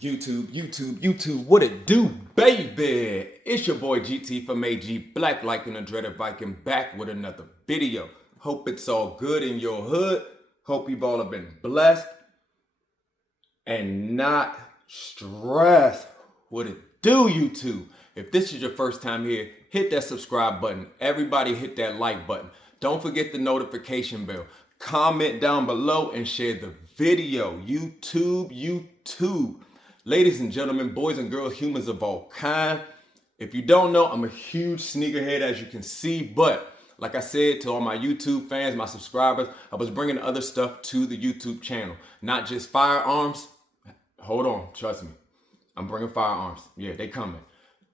YouTube, what it do, baby? It's your boy GT from AG Black, like an dreaded Viking, back with another video. Hope it's all good in your hood. Hope you've all have been blessed and not stressed. What it do, YouTube? If this is your first time here, hit that subscribe button. Everybody hit that like button. Don't forget the notification bell. Comment down below and share the video. YouTube. Ladies and gentlemen, boys and girls, humans of all kind. If you don't know, I'm a huge sneakerhead, as you can see. But like I said to all my YouTube fans, my subscribers, I was bringing other stuff to the YouTube channel. Not just firearms. Hold on, trust me. I'm bringing firearms. Yeah, they coming.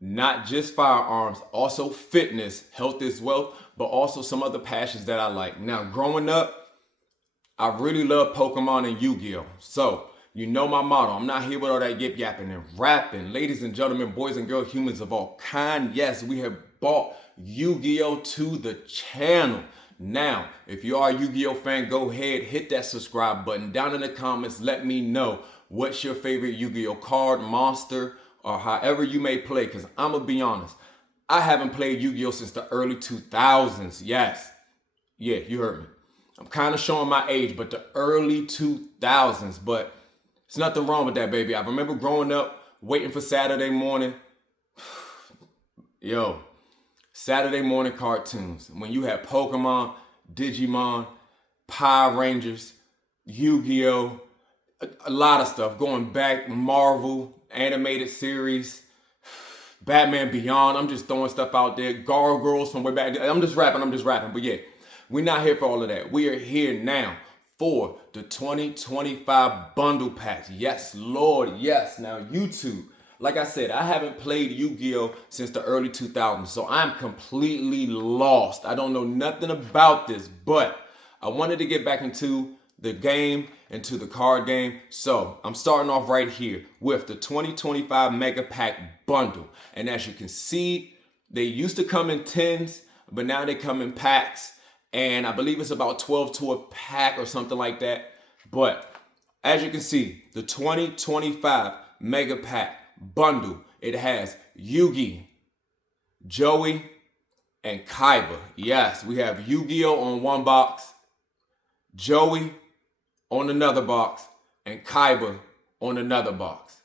Not just firearms, also fitness, health is wealth, but also some other passions that I like. Now, growing up, I really love Pokemon and Yu-Gi-Oh! So, you know my motto. I'm not here with all that yip yapping and rapping. Ladies and gentlemen, boys and girls, humans of all kind. Yes, we have brought Yu-Gi-Oh! To the channel. Now, if you are a Yu-Gi-Oh! Fan, go ahead, hit that subscribe button. Down in the comments, let me know what's your favorite Yu-Gi-Oh! Card, monster, or however you may play. Because I'm going to be honest, I haven't played Yu-Gi-Oh! Since the early 2000s. Yes. Yeah, you heard me. I'm kind of showing my age, but the early 2000s. But there's nothing wrong with that, baby. I remember growing up, waiting for Saturday morning. Saturday morning cartoons. When you had Pokemon, Digimon, Power Rangers, Yu-Gi-Oh! A lot of stuff. Going back, Marvel, animated series, Batman Beyond. I'm just throwing stuff out there. Gargoyles from way back. I'm just rapping. But yeah, we're not here for all of that. We are here now for the 2025 bundle packs. Yes, Lord, yes. Now, YouTube, like I said, I haven't played Yu-Gi-Oh! Since the early 2000s, so I'm completely lost. I don't know nothing about this, but I wanted to get back into the game, into the card game. So I'm starting off right here with the 2025 Mega Pack bundle. And as you can see, they used to come in tins, but now they come in packs. And I believe it's about 12 to a pack or something like that. But as you can see, the 2025 Mega Pack bundle, it has Yugi, Joey, and Kaiba. Yes, we have Yu-Gi-Oh! On one box, Joey on another box, and Kaiba on another box.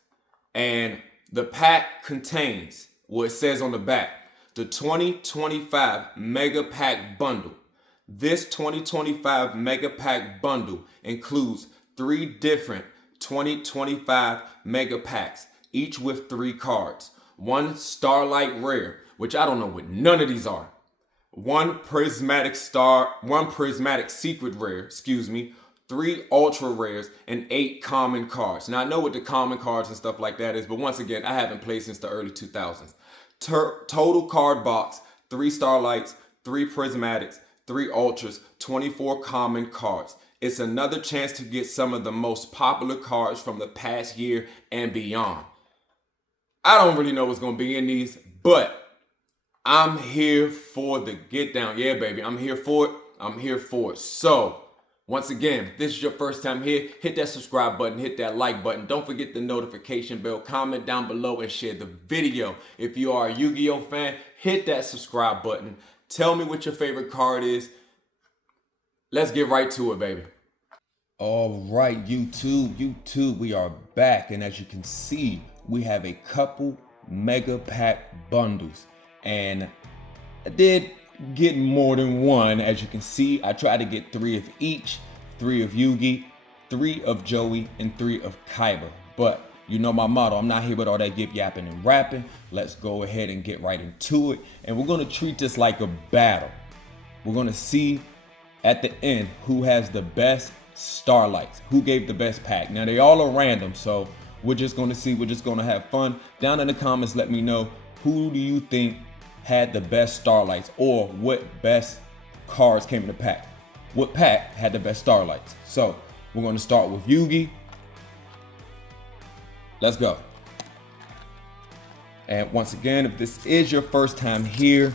And the pack contains what it says on the back, the 2025 Mega Pack bundle. This 2025 Mega Pack bundle includes 3 different 2025 Mega Packs, each with 3 cards. 1 Starlight Rare, which I don't know what none of these are. 1 Prismatic Secret Rare, 3 Ultra Rares, and 8 Common Cards. Now, I know what the Common Cards and stuff like that is, but once again, I haven't played since the early 2000s. Total card box, 3 Starlights, 3 Prismatics, 3 Ultras, 24 Common Cards. It's another chance to get some of the most popular cards from the past year and beyond. I don't really know what's going to be in these, but I'm here for the get down. Yeah, baby, I'm here for it. So, once again, if this is your first time here, hit that subscribe button, hit that like button. Don't forget the notification bell, comment down below, and share the video. If you are a Yu-Gi-Oh! Fan, hit that subscribe button. Tell me what your favorite card is. Let's get right to it, baby. All right, YouTube, we are back. And as you can see, we have a couple Mega Pack bundles. And I did get more than one. As you can see, I tried to get 3 of each, 3 of Yugi, 3 of Joey, and 3 of Kaiba. But you know my motto, I'm not here with all that yip yapping and rapping. Let's go ahead and get right into it. And we're going to treat this like a battle. We're going to see at the end who has the best Starlights, who gave the best pack. Now, they all are random, so we're just going to see. We're just going to have fun. Down in the comments, let me know, who do you think had the best Starlights, or what best cards came in the pack? What pack had the best Starlights? So we're going to start with Yugi. Let's go. And once again, if this is your first time here,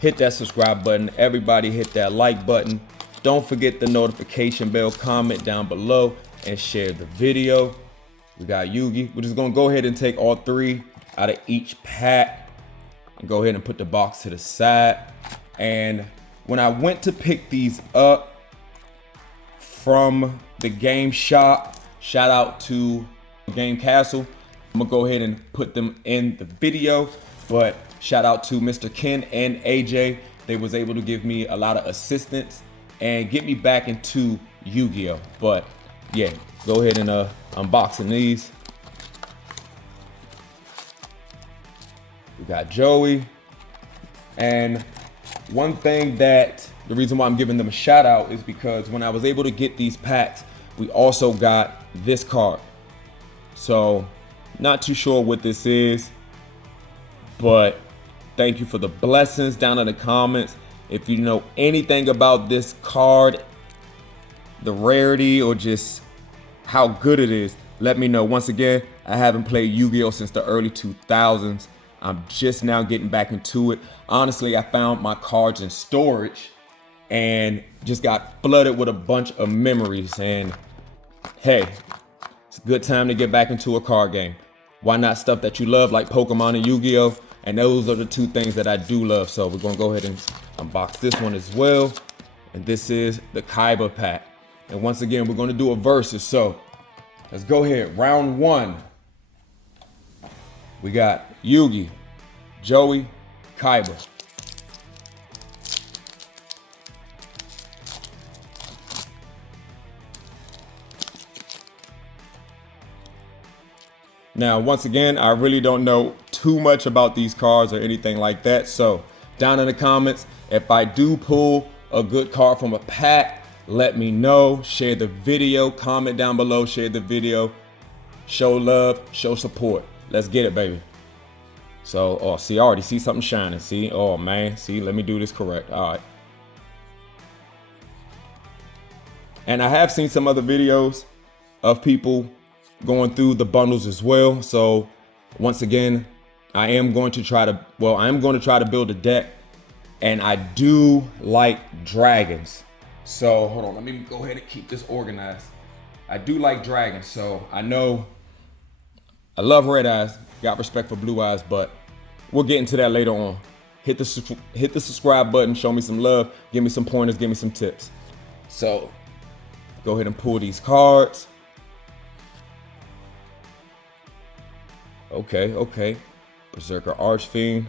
hit that subscribe button. Everybody hit that like button. Don't forget the notification bell, comment down below, and share the video. We got Yugi. We're just gonna go ahead and take all 3 out of each pack and go ahead and put the box to the side. And when I went to pick these up from the game shop, shout out to Game Castle, I'm gonna go ahead and put them in the video, but shout out to Mr. Ken and AJ. They was able to give me a lot of assistance and get me back into Yu-Gi-Oh! But yeah, go ahead and unboxing these. We got Joey. And one thing that, the reason why I'm giving them a shout out is because when I was able to get these packs, we also got this card. So, not too sure what this is, but thank you for the blessings down in the comments. If you know anything about this card, the rarity or just how good it is, let me know. Once again, I haven't played Yu-Gi-Oh! Since the early 2000s. I'm just now getting back into it. Honestly, I found my cards in storage and just got flooded with a bunch of memories. And hey, it's a good time to get back into a card game. Why not stuff that you love like Pokemon and Yu-Gi-Oh! And those are the 2 things that I do love. So we're gonna go ahead and unbox this one as well. And this is the Kaiba pack. And once again, we're gonna do a versus. So let's go ahead, round 1. We got Yugi, Joey, Kaiba. Now, once again, I really don't know too much about these cards or anything like that. So down in the comments, if I do pull a good card from a pack, let me know. Share the video, comment down below, share the video, show love, show support. Let's get it, baby. So, oh, see, I already see something shining. See, oh man, see, let me do this correct. All right. And I have seen some other videos of people going through the bundles as well. So once again, I am going to try to build a deck, and I do like dragons. So hold on, let me go ahead and keep this organized. I do like dragons, so I know I love red eyes, got respect for blue eyes, but we'll get into that later on. Hit the subscribe button, show me some love, give me some pointers, give me some tips. So go ahead and pull these cards. Okay. Berserker Archfiend.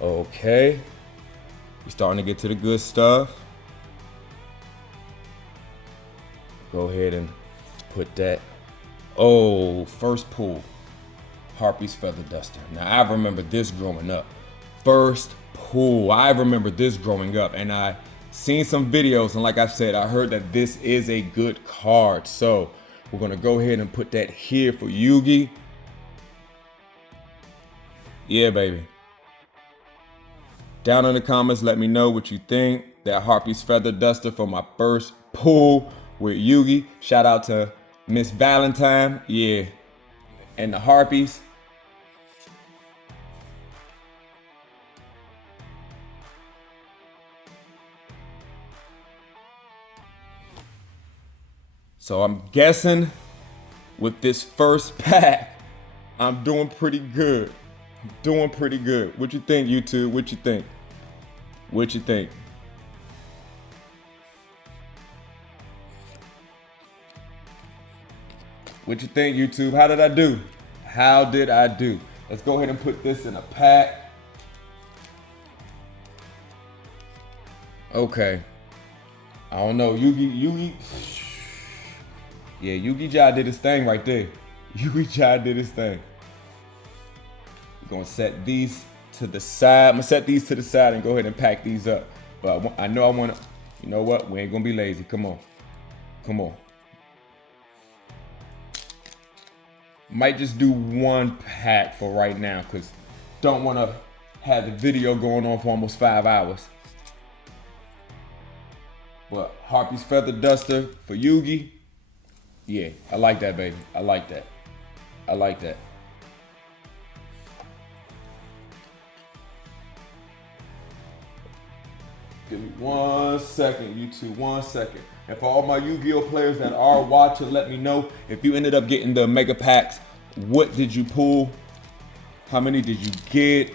Okay. We're starting to get to the good stuff. Go ahead and put that. Oh, first pull. Harpy's Feather Duster. Now, I remember this growing up. First pull. I remember this growing up. And I seen some videos. And like I said, I heard that this is a good card. So we're going to go ahead and put that here for Yugi. Yeah, baby. Down in the comments, let me know what you think. That Harpy's Feather Duster for my first pull with Yugi. Shout out to Miss Valentine. Yeah. And the Harpies. So I'm guessing with this first pack, I'm doing pretty good. What you think, YouTube? What you think? What you think? What you think, YouTube? How did I do? How did I do? Let's go ahead and put this in a pack. Okay. I don't know. Yugi. Yeah, Yugi-Ja did his thing right there. Yugi-Ja did his thing. We're gonna set these to the side. I'm gonna set these to the side and go ahead and pack these up. But I know I wanna, you know what? We ain't gonna be lazy. Come on. Might just do one pack for right now, because don't wanna have the video going on for almost 5 hours. But Harpy's Feather Duster for Yugi. Yeah, I like that, baby. I like that. Give me 1 second, YouTube, 1 second. And for all my Yu-Gi-Oh players that are watching, let me know if you ended up getting the mega packs. What did you pull? How many did you get?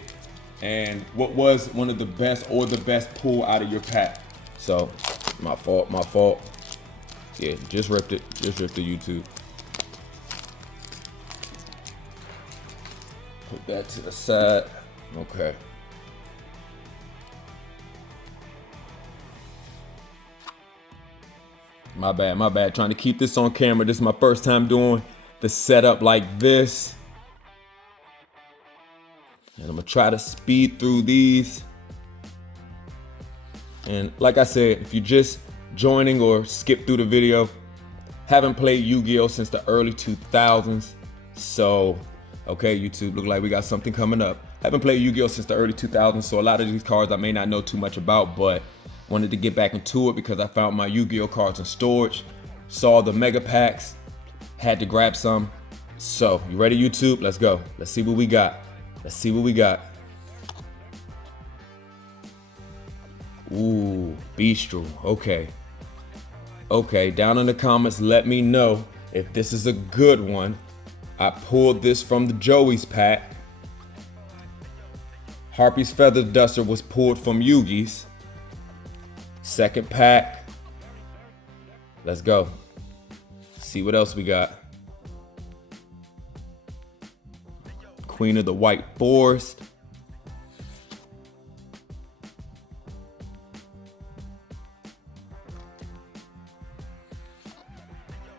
And what was one of the best or the best pull out of your pack? So, my fault. Yeah, just ripped the YouTube. Put that to the side. Okay. My bad. Trying to keep this on camera. This is my first time doing the setup like this. And I'm gonna try to speed through these. And like I said, if you're just joining or skip through the video, haven't played Yu-Gi-Oh since the early 2000s. So, okay, YouTube, look like we got something coming up. Haven't played Yu-Gi-Oh since the early 2000s, so a lot of these cards I may not know too much about, but wanted to get back into it because I found my Yu-Gi-Oh cards in storage, saw the mega packs, had to grab some. So, you ready, YouTube? Let's go. Let's see what we got. Ooh, Bistro. Okay, down in the comments, let me know if this is a good one. I pulled this from the Joey's pack. Harpy's Feather Duster was pulled from Yugi's. Second pack. Let's go. See what else we got. Queen of the White Forest.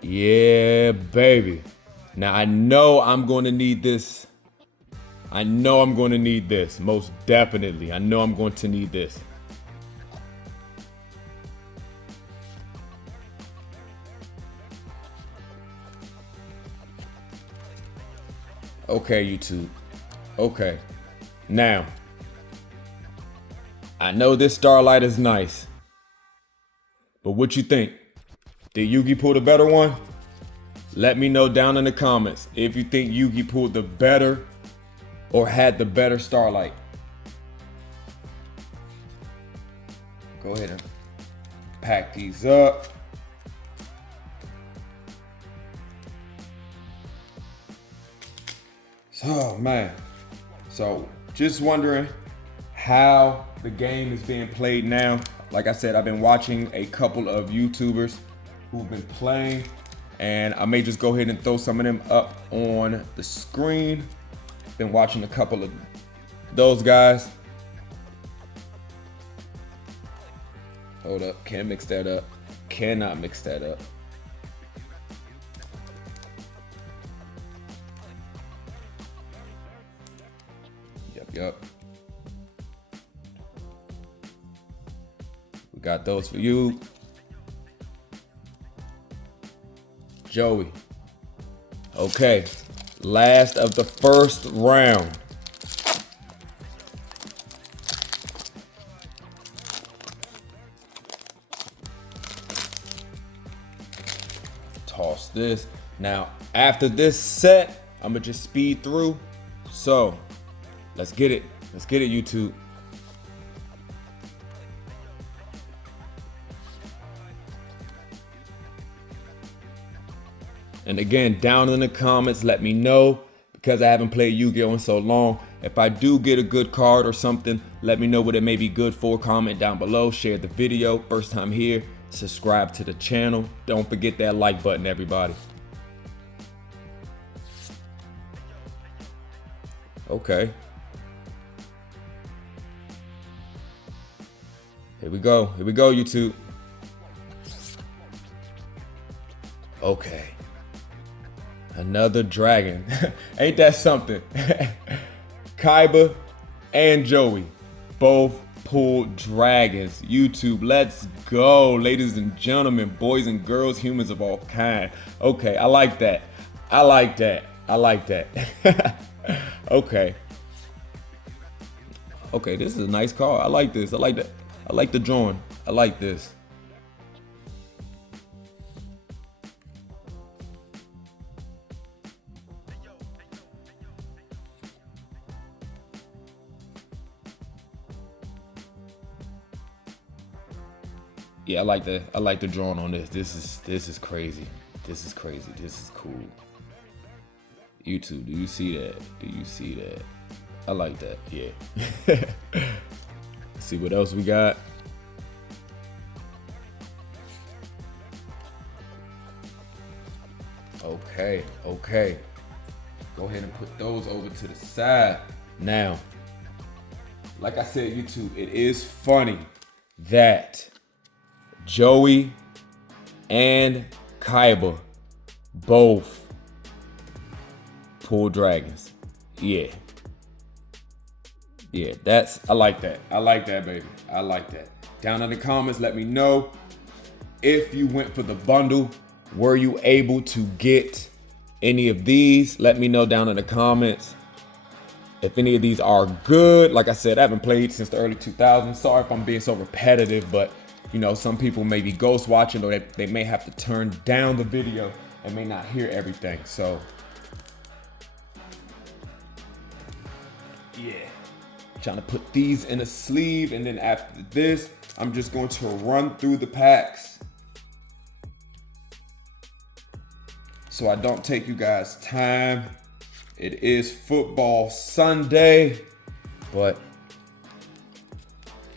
Yeah, baby. Now I know I'm going to need this. Most definitely. I know I'm going to need this. Okay, YouTube. Okay. Now, I know this Starlight is nice, but what you think? Did Yugi pull the better one? Let me know down in the comments if you think Yugi pulled the better or had the better Starlight. Go ahead and pack these up. Oh man. So just wondering how the game is being played now. Like I said, I've been watching a couple of YouTubers who've been playing, and I may just go ahead and throw some of them up on the screen. Been watching a couple of those guys. Hold up, can't mix that up. Cannot mix that up. Yep. We got those for you. Joey. Okay, last of the first round. Toss this. Now, after this set, I'm gonna just speed through. So, let's get it. Let's get it, YouTube. And again, down in the comments, let me know, because I haven't played Yu-Gi-Oh in so long. If I do get a good card or something, let me know what it may be good for. Comment down below, share the video. First time here, subscribe to the channel. Don't forget that like button, everybody. Okay. Here we go, YouTube. Okay. Another dragon. Ain't that something? Kaiba and Joey both pulled dragons. YouTube, let's go. Ladies and gentlemen, boys and girls, humans of all kind. Okay, I like that. Okay. Okay, this is a nice card. I like this. I like that. I like the drawing. I like this. Yeah, I like the drawing on this. This is crazy. This is crazy. This is cool. YouTube, do you see that? Do you see that? I like that. Yeah. See what else we got? Okay, okay. Go ahead and put those over to the side. Now, like I said, YouTube, it is funny that Joey and Kaiba both pull dragons. Yeah. Yeah, I like that. I like that, baby. I like that. Down in the comments, let me know if you went for the bundle. Were you able to get any of these? Let me know down in the comments if any of these are good. Like I said, I haven't played since the early 2000s. Sorry if I'm being so repetitive, but you know, some people may be ghost watching, or they may have to turn down the video and may not hear everything. So yeah, trying to put these in a sleeve, and then after this, I'm just going to run through the packs so I don't take you guys time. It is football Sunday, but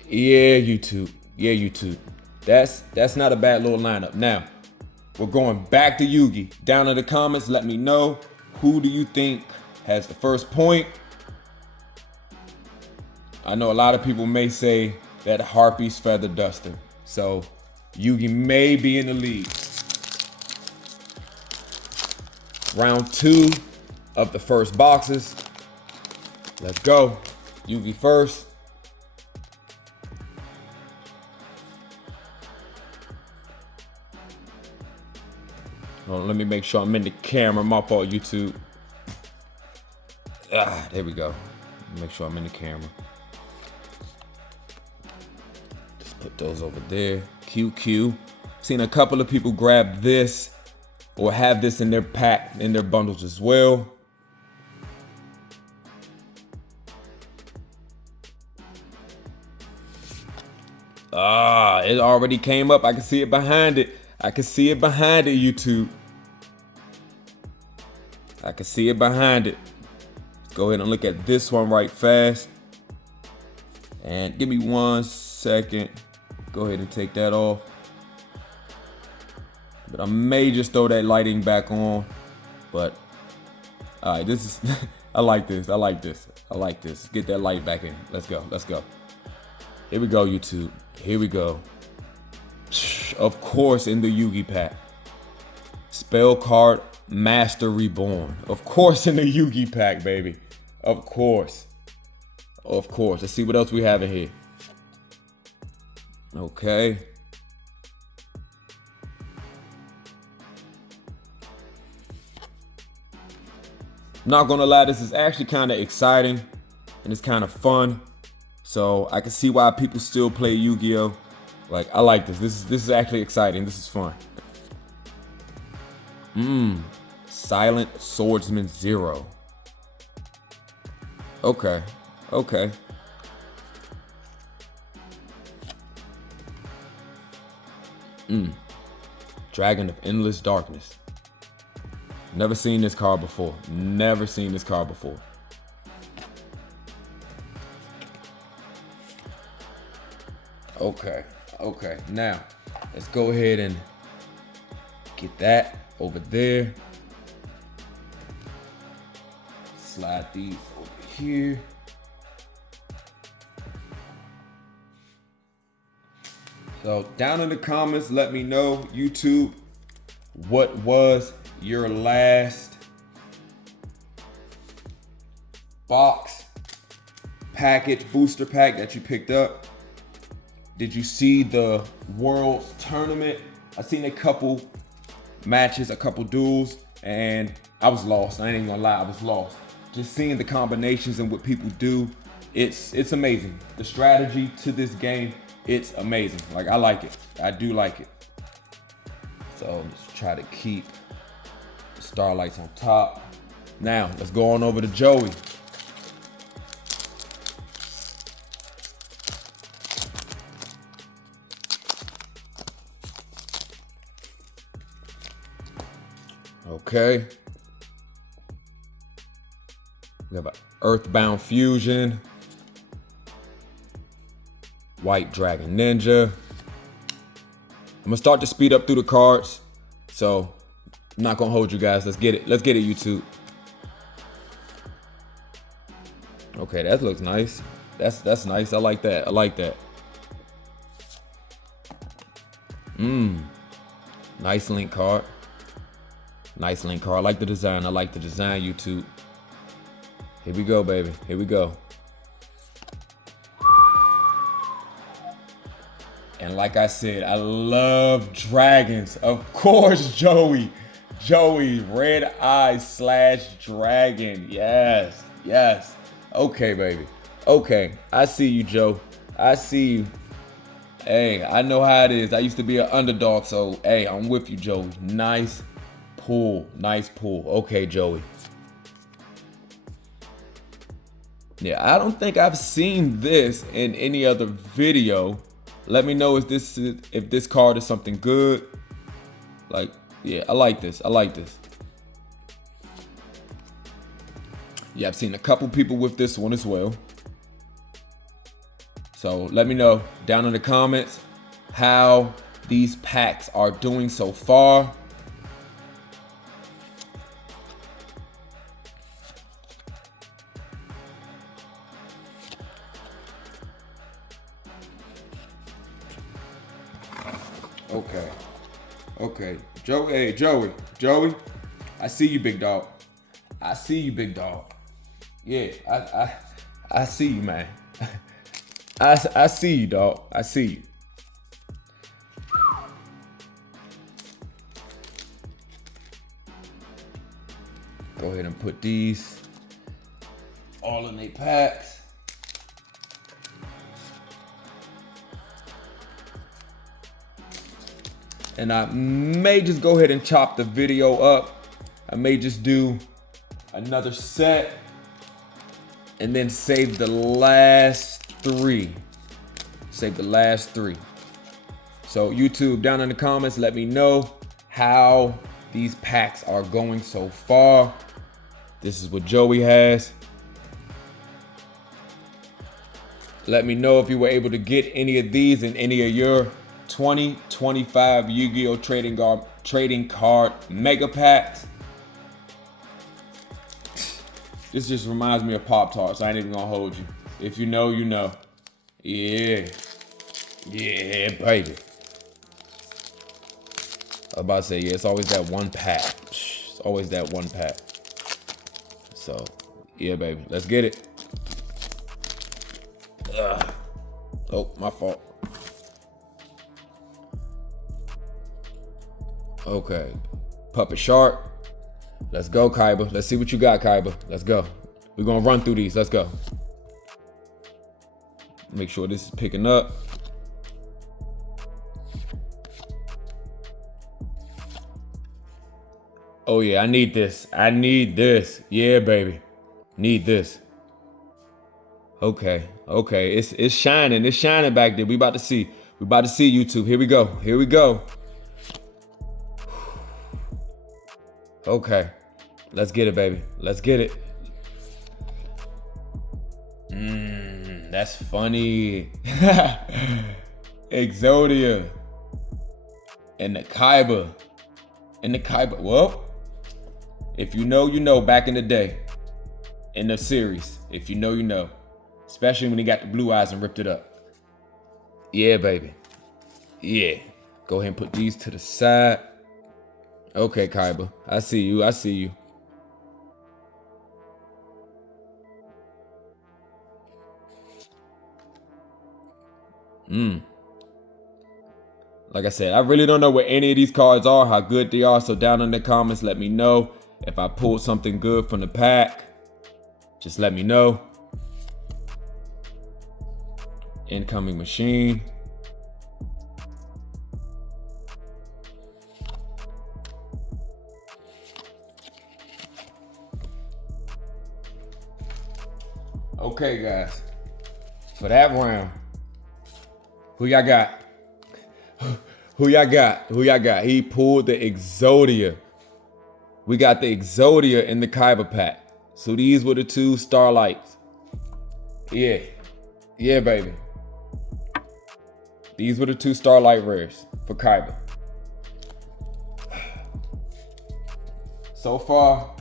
yeah, YouTube. Yeah, YouTube. That's not a bad little lineup. Now, we're going back to Yugi. Down in the comments, let me know, who do you think has the first point? I know a lot of people may say that Harpy's feather duster, so Yugi may be in the lead. Round 2 of the first boxes. Let's go. Yugi first. Hold on, let me make sure I'm in the camera. My fault, YouTube. There we go. Make sure I'm in the camera. Just put those over there. QQ. Seen a couple of people grab this or have this in their pack, in their bundles as well. It already came up. I can see it behind it. I can see it behind it, YouTube. I can see it behind it. Let's go ahead and look at this one right fast. And give me 1 second. Go ahead and take that off. But I may just throw that lighting back on. But all right, this is I like this. I like this. I like this. Get that light back in. Let's go. Let's go. Here we go, YouTube. Here we go. Of course, in the Yugi pack. Spell card Master Reborn. Of course, in the Yugi pack, baby. Of course. Of course. Let's see what else we have in here. Okay. Not gonna lie, this is actually kind of exciting and it's kind of fun. So I can see why people still play Yu-Gi-Oh! Like, I like this. This is actually exciting. This is fun. Silent Swordsman 0. Okay. Okay. Dragon of Endless Darkness. Never seen this card before. Never seen this card before. Okay. Okay. Now, let's go ahead and get that over there. Slide these over here. So down in the comments, let me know, YouTube, what was your last box, package, booster pack that you picked up? Did you see the Worlds Tournament? I seen a couple matches, a couple duels, and I was lost. I ain't even gonna lie, I was lost. Just seeing the combinations and what people do, it's amazing. The strategy to this game, it's amazing. Like, I like it. I do like it. So let's try to keep the Starlights on top. Now, let's go on over to Joey. Okay. We have an Earthbound Fusion. White Dragon Ninja. I'm gonna start to speed up through the cards. So I'm not gonna hold you guys. Let's get it. Let's get it, YouTube. Okay, that looks nice. That's nice. I like that. I like that. Nice link card. Nice link card. I like the design. I like the design, YouTube. Here we go, baby. Here we go. And like I said, I love dragons. Of course, Joey. Joey, red eye / dragon. Yes, yes. Okay, baby. Okay, I see you, Joe. I see you. Hey, I know how it is. I used to be an underdog, so hey, I'm with you, Joey. Nice pull. Nice pull. Okay, Joey. Yeah, I don't think I've seen this in any other video. Let me know if this card is something good. Like, yeah, I like this. I like this. Yeah, I've seen a couple people with this one as well. So let me know down in the comments how these packs are doing so far. Okay. Okay. Hey, Joey. I see you, big dog. I see you, big dog. Yeah, I see you, man. I see you, dog. I see you. Go ahead and put these all in their packs. And I may just go ahead and chop the video up. I may just do another set and then save the last 3. Save the last 3. So YouTube, down in the comments, let me know how these packs are going so far. This is what Joey has. Let me know if you were able to get any of these in any of your 2025 Yu-Gi-Oh! Trading card mega packs. This just reminds me of Pop-Tarts. I ain't even gonna hold you. If you know, you know. Yeah. Yeah, baby. I was about to say, yeah, it's always that one pack. It's always that one pack. So, yeah, baby. Let's get it. Ugh. Oh, my fault. Okay. Puppet Shark. Let's go, Kaiba. Let's see what you got, Kaiba. Let's go. We're gonna run through these. Let's go. Make sure this is picking up. Oh yeah, I need this. I need this. Yeah, baby. Need this. Okay. Okay. It's shining. It's shining back there. We about to see. We about to see, YouTube. Here we go. Here we go. Okay. Let's get it, baby. Let's get it. That's funny. Exodia. And the Kaiba. Well, if you know, you know, back in the day. In the series. If you know, you know. Especially when he got the blue eyes and ripped it up. Yeah, baby. Yeah. Go ahead and put these to the side. Okay, Kaiba. I see you. I see you. Like I said, I really don't know what any of these cards are, how good they are. So down in the comments, let me know. If I pulled something good from the pack, just let me know. Incoming machine. Okay, guys. For that round, who y'all got? Who y'all got? Who y'all got? He pulled the Exodia. we got the Exodia in the Kaiba pack. So these were the 2 Starlights. Yeah. Yeah, baby. These were the 2 Starlight rares for Kaiba. So far,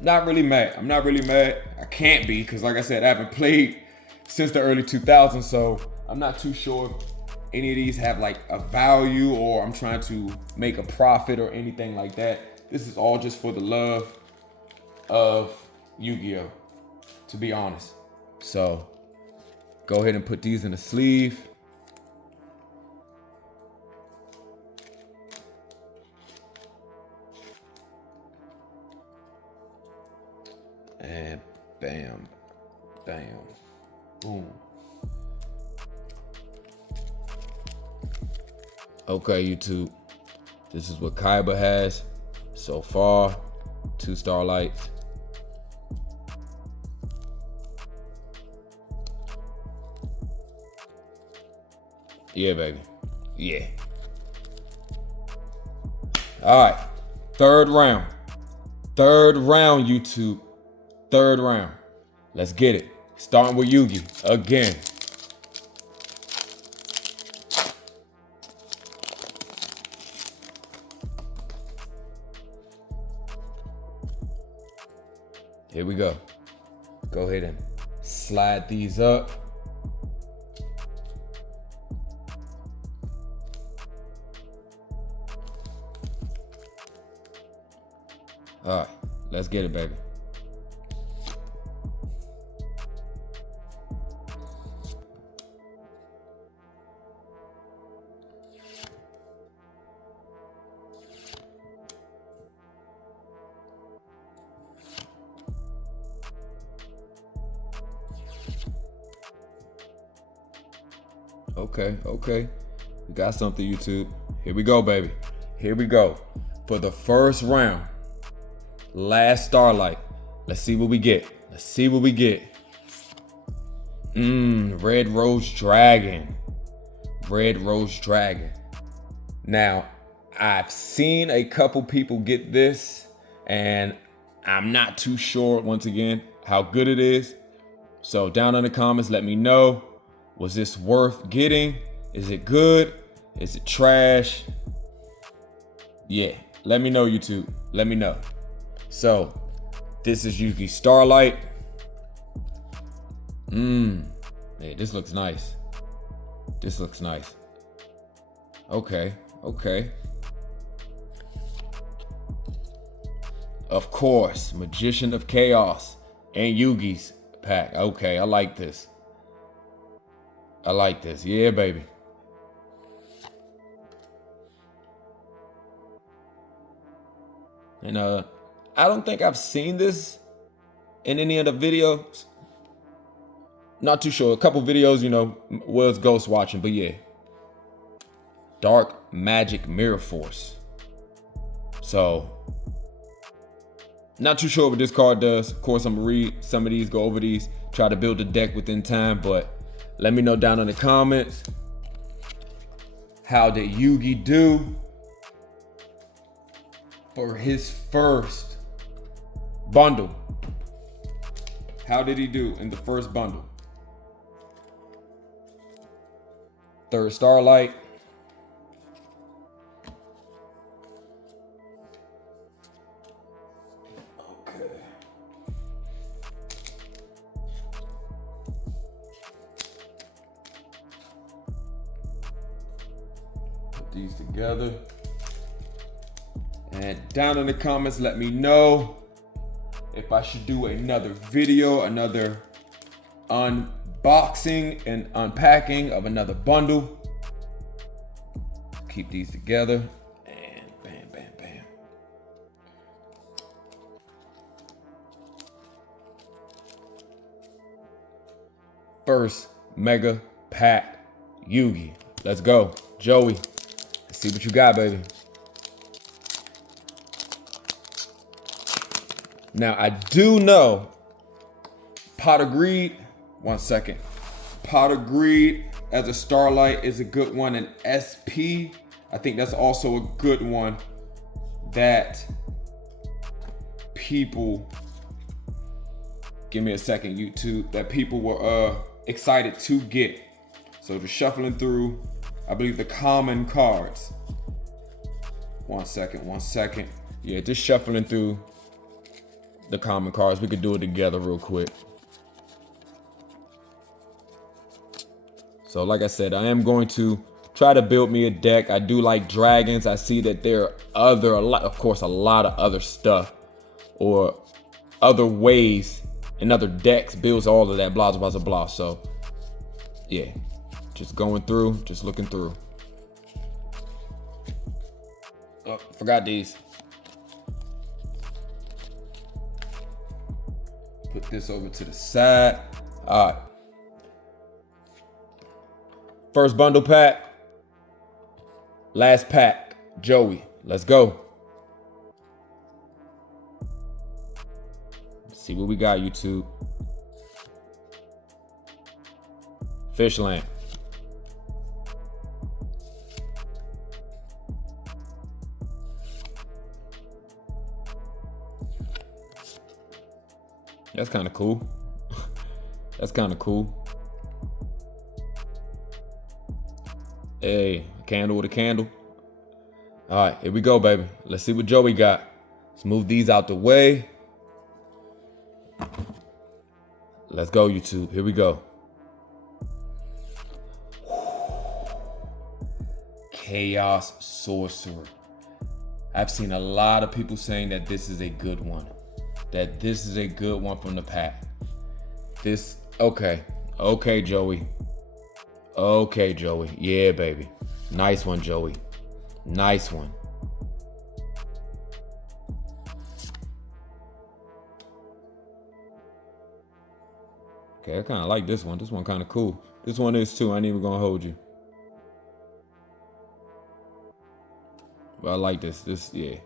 not really mad. I'm not really mad. I can't be, because like I said, I haven't played since the early 2000s, so I'm not too sure if any of these have like a value or I'm trying to make a profit or anything like that. This is all just for the love of Yu-Gi-Oh, to be honest. So go ahead and put these in the sleeve. And bam, bam, boom. Okay, YouTube. This is what Kaiba has so far. 2 Starlights. Yeah, baby. Yeah. All right. Third round. Third round, YouTube. Third round. Let's get it. Starting with Yugi again. Here we go. Go ahead and slide these up. All right, let's get it, baby. Okay. We got something, YouTube. Here we go, baby. Here we go. For the first round. Last Starlight. Let's see what we get. Let's see what we get. Red Rose Dragon. Red Rose Dragon. Now, I've seen a couple people get this, and I'm not too sure, once again, how good it is. So down in the comments, let me know. Was this worth getting? Is it good? Is it trash? Yeah, let me know, YouTube. Let me know. So, this is Yugi Starlight. Man, this looks nice. This looks nice. Okay. Of course, Magician of Chaos and Yugi's pack. Okay, I like this. I like this. Yeah, baby. And I don't think I've seen this in any of the videos. Not too sure. A couple videos, was ghost watching, but yeah. Dark Magic Mirror Force. So, not too sure what this card does. Of course, I'm gonna read some of these, go over these, try to build a deck within time, but let me know down in the comments, how did Yugi do for his first bundle? How did he do in the first bundle? Third Starlight. Okay. Put these together. And down in the comments, let me know if I should do another video, another unboxing and unpacking of another bundle. Keep these together. And bam, bam, bam. First mega pack Yugi. Let's go. Joey, let's see what you got, baby. Now, I do know Pot of Greed, 1 second. Pot of Greed as a Starlight is a good one. And SP, I think that's also a good one that people, give me a second, YouTube, that people were excited to get. So just shuffling through, I believe, the common cards. One second. Yeah, just shuffling through the common cards. We could do it together real quick. So like I said, I am going to try to build me a deck. I do like dragons. I see that there are a lot of other stuff or other ways and other decks builds all of that, blah, blah, blah, blah. So yeah, just going through, just looking through. Oh, forgot these. Put this over to the side. All right. First bundle pack. Last pack. Joey. Let's go. Let's see what we got, YouTube. Fishland. That's kind of cool. That's kind of cool. Hey, a candle with a candle. All right, here we go, baby. Let's see what Joey got. Let's move these out the way. Let's go, YouTube. Here we go. Chaos Sorcerer. I've seen a lot of people saying that this is a good one. That this is a good one from the pack. Okay, Joey. Okay, Joey. Yeah, baby. Nice one, Joey. Nice one. Okay, I kind of like this one. This one kind of cool. This one is too. I ain't even gonna hold you. But I like this. Yeah.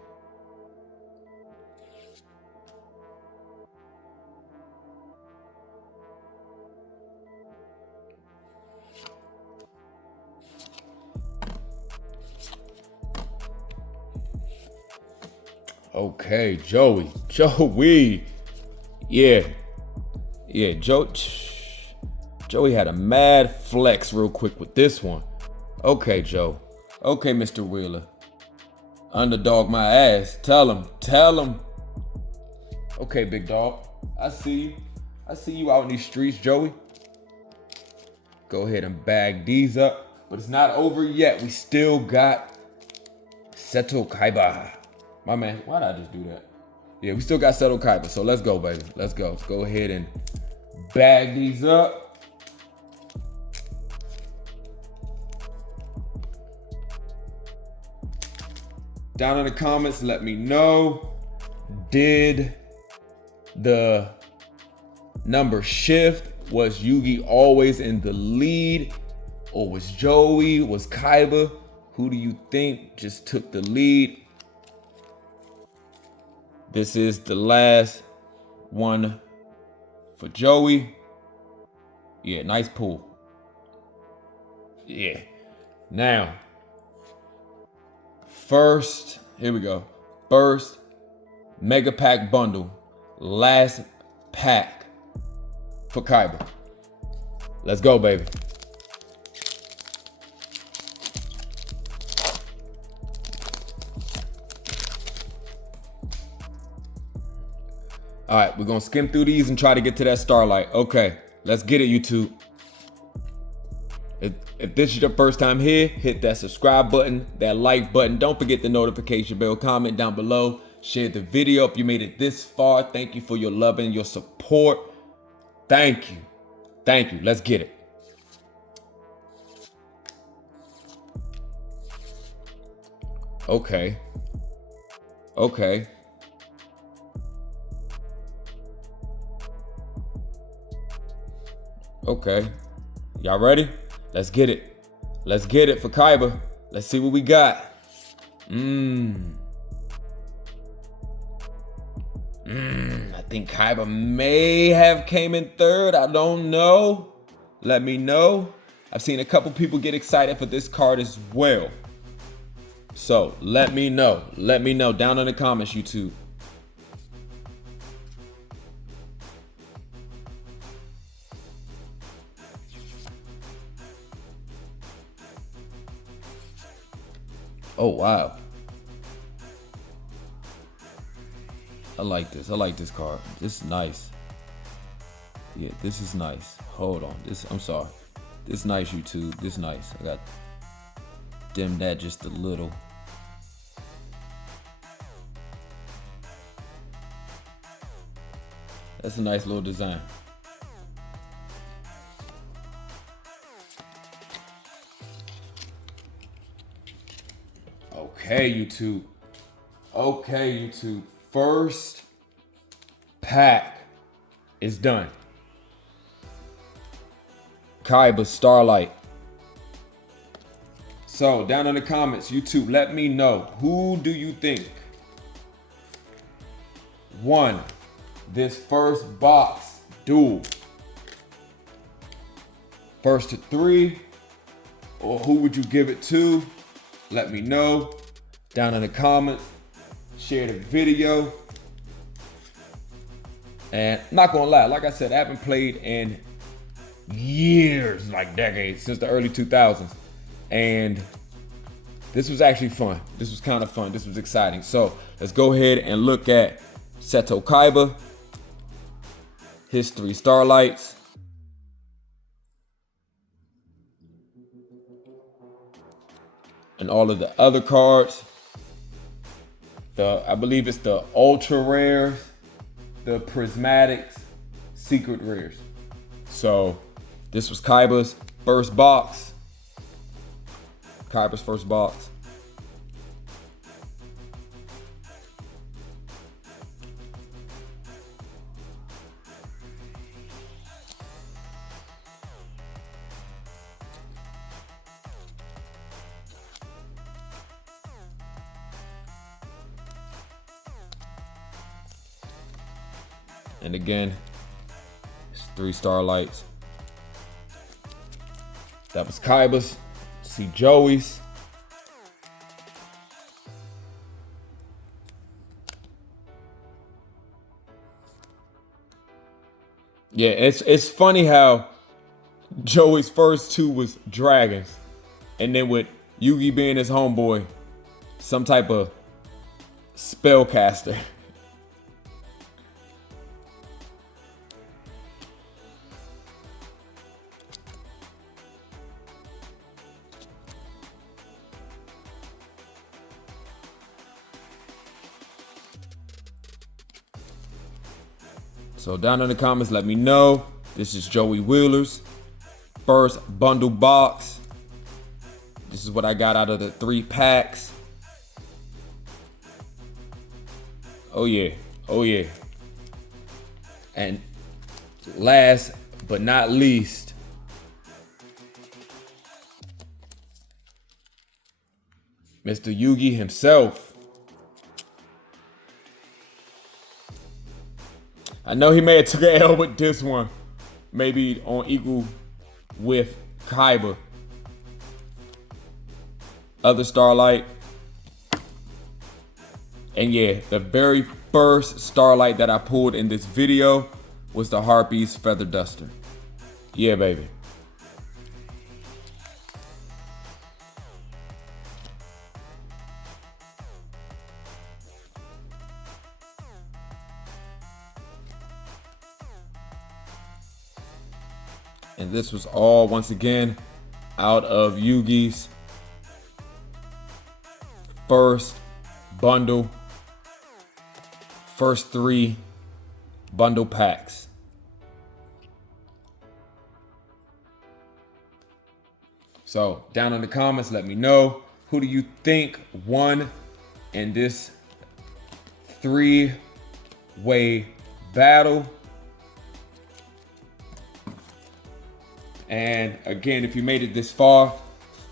Okay, Joey. Yeah, Joey had a mad flex real quick with this one. Okay, Joe. Okay, Mr. Wheeler. Underdog my ass. Tell him. Okay, big dog. I see you out in these streets, Joey. Go ahead and bag these up. But it's not over yet. We still got Seto Kaiba. My man, why did I just do that? Yeah, we still got Seto Kaiba, so let's go, baby. Let's go. Let's go ahead and bag these up. Down in the comments, let me know, did the number shift? Was Yugi always in the lead? Or was Joey, was Kaiba? Who do you think just took the lead? This is the last one for Joey. Yeah, nice pull. Yeah. Now, here we go. First mega pack bundle. Last pack for Kaiba. Let's go, baby. All right, we're gonna skim through these and try to get to that Starlight. Okay, let's get it, YouTube. If this is your first time here, hit that subscribe button, that like button. Don't forget the notification bell, comment down below, share the video if you made it this far. Thank you for your love and your support. Thank you. Let's get it. Okay. Y'all ready? Let's get it. Let's get it for Kaiba. Let's see what we got. I think Kaiba may have came in third. I don't know. Let me know. I've seen a couple people get excited for this card as well. So let me know. Let me know down in the comments, YouTube. Oh, wow. I like this. I like this card. This is nice. Yeah, this is nice. Hold on. I'm sorry. This is nice, YouTube. This is nice. I got dimmed that just a little. That's a nice little design. Okay, YouTube. Okay, YouTube. First pack is done. Kaiba Starlight. So down in the comments, YouTube, let me know, who do you think won this first box duel? First to 3, or who would you give it to? Let me know down in the comments. Share the video. And I'm not gonna lie, like I said, I haven't played in years, like decades, since the early 2000s. And this was actually fun. This was kind of fun. This was exciting. So let's go ahead and look at Seto Kaiba, his 3 Starlights. And all of the other cards. I believe it's the ultra rares, the prismatics, secret rares. So this was Kaiba's first box. Kaiba's first box. And again, it's 3 Starlights. That was Kaiba's. See Joey's. Yeah, it's funny how Joey's first 2 was dragons, and then with Yugi being his homeboy, some type of spellcaster. So down in the comments, let me know. This is Joey Wheeler's first bundle box. This is what I got out of the 3 packs. Oh yeah, oh yeah. And last but not least, Mr. Yugi himself. I know he may have took an L with this one, maybe on equal with Kaiba. Other Starlight. And yeah, the very first Starlight that I pulled in this video was the Harpies Feather Duster. Yeah, baby. And this was all, once again, out of Yugi's first bundle, first 3 bundle packs. So down in the comments, let me know, who do you think won in this 3-way battle? And again, if you made it this far,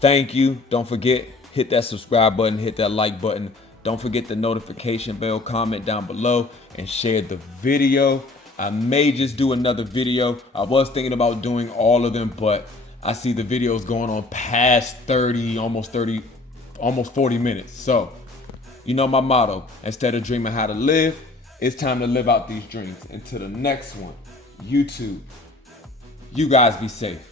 thank you. Don't forget, hit that subscribe button, hit that like button. Don't forget the notification bell, comment down below, and share the video. I may just do another video. I was thinking about doing all of them, but I see the videos going on past 30, almost 30, almost 40 minutes. So, you know my motto, instead of dreaming how to live, it's time to live out these dreams. Until the next one, YouTube, you guys be safe.